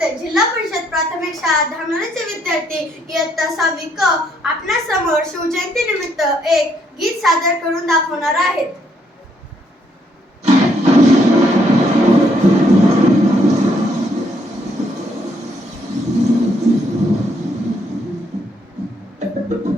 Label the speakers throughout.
Speaker 1: नमस्ते जिल्हा परिषद प्राथमिक शाळा धामणचे विद्यार्थी इयत्ता सहावी क आपल्यासमोर शिवजयंती निमित्त एक गीत सादर करून दाखवणार आहेत Thank you.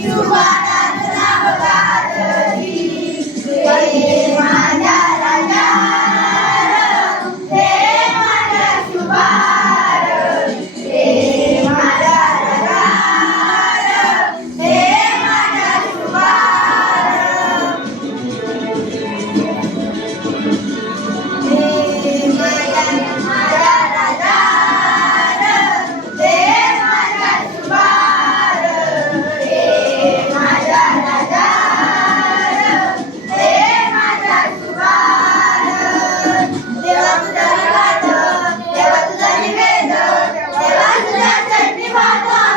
Speaker 1: you are. Bye-bye.